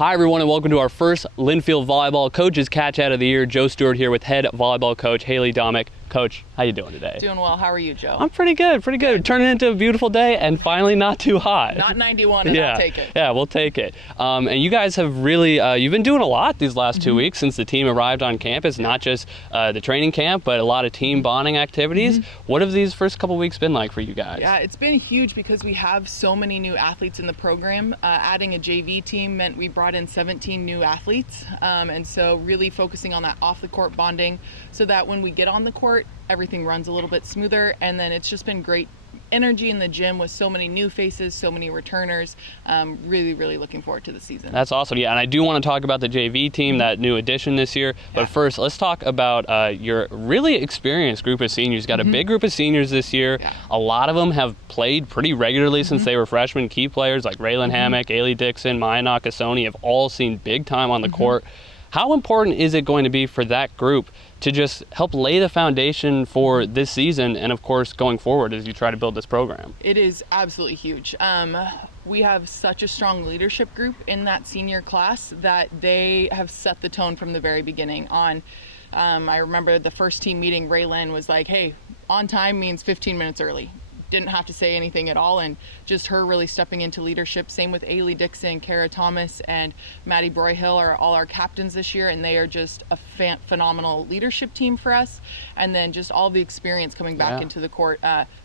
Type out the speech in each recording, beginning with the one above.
Hi everyone and welcome to our first Linfield Volleyball Coaches CatChat of the Year. Joe Stuart here with head volleyball coach Haley Domeck. Coach, how you doing today? Doing well. How are you, Joe? I'm pretty good. Turning into a beautiful day and finally not too hot. Not 91 and I'll take it. Yeah, we'll take it. And you guys have really, you've been doing a lot these last 2 weeks since the team arrived on campus, not just the training camp, but a lot of team bonding activities. What have these first couple weeks been like for you guys? Yeah, it's been huge because we have so many new athletes in the program. Adding a JV team meant we brought in 17 new athletes. And so really focusing on that off the court bonding so that when we get on the court, everything runs a little bit smoother. And then it's just been great energy in the gym with so many new faces, so many returners. Really looking forward to the season. That's awesome. Yeah, and I do want to talk about the JV team, that new addition this year. But first, let's talk about your really experienced group of seniors. Got a big group of seniors this year. Yeah. A lot of them have played pretty regularly since they were freshmen. Key players like Raylan Hammock, Ailey Dixon, Maya Nakasone have all seen big time on the court. How important is it going to be for that group to just help lay the foundation for this season and, of course, going forward as you try to build this program? It is absolutely huge. We have such a strong leadership group in that senior class that they have set the tone from the very beginning. I remember the first team meeting, Raylan was like, hey, on time means 15 minutes early. Didn't have to say anything at all, and just her really stepping into leadership. Same with Ailey Dixon, Kara Thomas, and Maddie Broyhill are all our captains this year, and they are just a phenomenal leadership team for us. And then just all the experience coming back into the court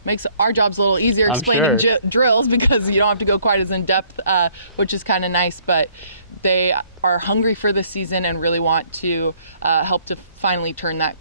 makes our jobs a little easier explaining drills because you don't have to go quite as in depth, which is kind of nice. But they are hungry for this season and really want to help to finally turn that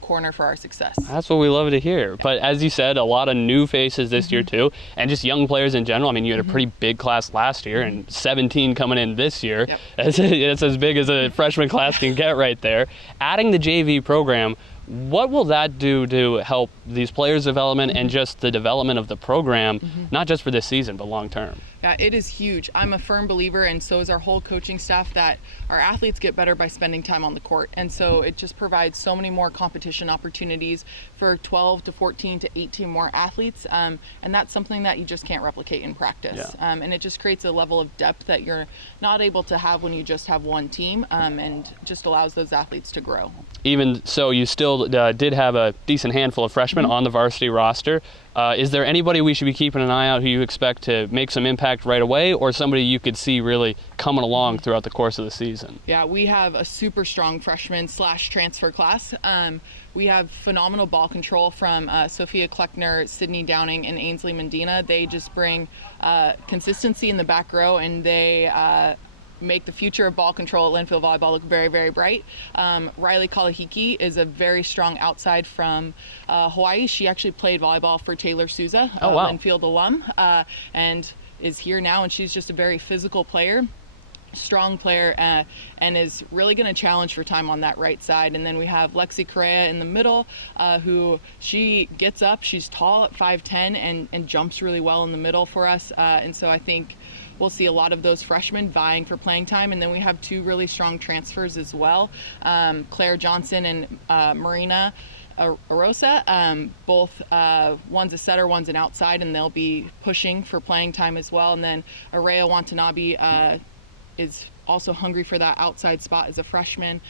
corner for our success. That's what we love to hear. But as you said, a lot of new faces this year too, and just young players in general. I mean, you had a pretty big class last year and 17 coming in this year. It's as big as a freshman class can get right there. Adding the JV program, what will that do to help these players' development and just the development of the program, not just for this season, but long term? Yeah, it is huge. I'm a firm believer, and so is our whole coaching staff, that our athletes get better by spending time on the court. And so it just provides so many more competition opportunities for 12 to 14 to 18 more athletes. And that's something that you just can't replicate in practice. And it just creates a level of depth that you're not able to have when you just have one team, and just allows those athletes to grow. Even so, you still did have a decent handful of freshmen on the varsity roster. Is there anybody we should be keeping an eye out who you expect to make some impact right away, or somebody you could see really coming along throughout the course of the season? Yeah, we have a super strong freshman / transfer class. We have phenomenal ball control from Sophia Kleckner, Sydney Downing, and Ainsley Medina. They just bring consistency in the back row, and they make the future of ball control at Linfield Volleyball look very bright. Riley Kalahiki is a very strong outside from Hawaii. She actually played volleyball for Taylor Souza, Linfield alum, and is here now, and she's just a very physical player, strong player, and is really going to challenge for time on that right side. And then we have Lexi Correa in the middle, who she gets up, she's tall at 5'10", and jumps really well in the middle for us, and so I think we'll see a lot of those freshmen vying for playing time. And then we have two really strong transfers as well, Claire Johnson and Marina Arosa. Both, one's a setter, one's an outside, and they'll be pushing for playing time as well. And then Araya Watanabe is also hungry for that outside spot as a freshman,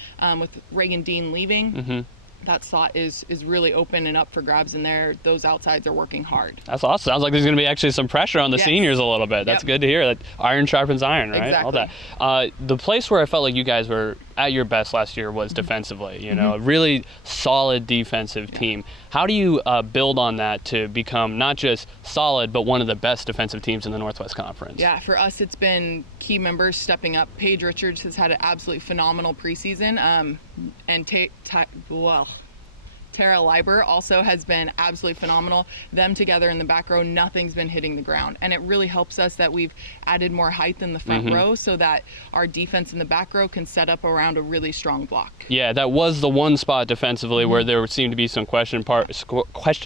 with Reagan Dean leaving. That slot is really open and up for grabs, and those outsides are working hard. That's awesome. Sounds like there's going to be actually some pressure on the seniors a little bit. That's good to hear. That iron sharpens iron, right? Exactly. All that. The place where I felt like you guys were at your best last year was defensively. You know, a really solid defensive team. How do you build on that to become not just solid, but one of the best defensive teams in the Northwest Conference? Yeah, for us, it's been key members stepping up. Paige Richards has had an absolutely phenomenal preseason, and Tara Leiber also has been absolutely phenomenal. Them together in the back row, nothing's been hitting the ground. And it really helps us that we've added more height in the front row so that our defense in the back row can set up around a really strong block. Yeah, that was the one spot defensively where there seemed to be some question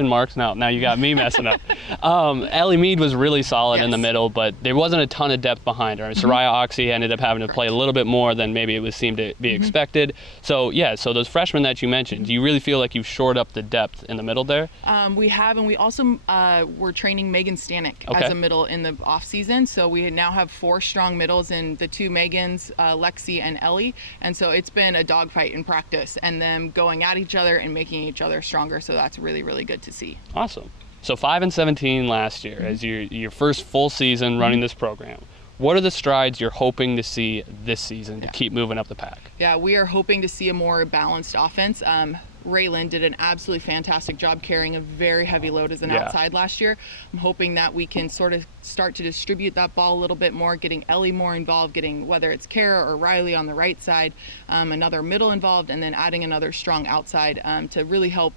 marks. Now you got me messing up. Ellie Mead was really solid in the middle, but there wasn't a ton of depth behind her. Soraya Oxy ended up having to play a little bit more than maybe it was seemed to be expected. So, yeah, so those freshmen that you mentioned, do you really feel like you've shored up the depth in the middle there? We have, and we also we're training Megan Stanek as a middle in the off season. So we now have 4 strong middles in the 2 Megans, Lexi and Ellie. And so it's been a dogfight in practice and them going at each other and making each other stronger. So that's really, really good to see. Awesome. So 5-17 last year as your first full season running this program. What are the strides you're hoping to see this season to keep moving up the pack? Yeah, we are hoping to see a more balanced offense. Raylan did an absolutely fantastic job carrying a very heavy load as an outside last year. I'm hoping that we can sort of start to distribute that ball a little bit more, getting Ellie more involved, getting whether it's Kara or Riley on the right side, another middle involved, and then adding another strong outside to really help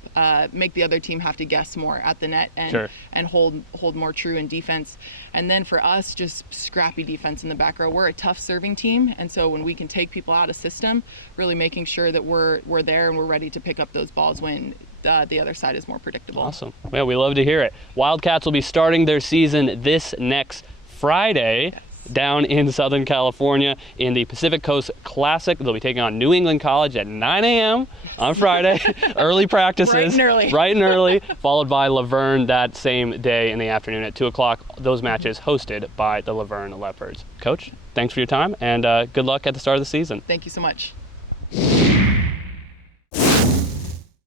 make the other team have to guess more at the net and hold more true in defense. And then for us, just scrappy defense in the back row. We're a tough serving team, and so when we can take people out of system, really making sure that we're there and we're ready to pick up those balls when the other side is more predictable. Awesome. Well, we love to hear it. Wildcats will be starting their season this next Friday. Down in Southern California in the Pacific Coast Classic. They'll be taking on New England College at 9 a.m. on Friday. Early practices. Bright and early. Followed by Laverne that same day in the afternoon at 2 o'clock. Those matches hosted by the Laverne Leopards. Coach, thanks for your time and good luck at the start of the season. Thank you so much.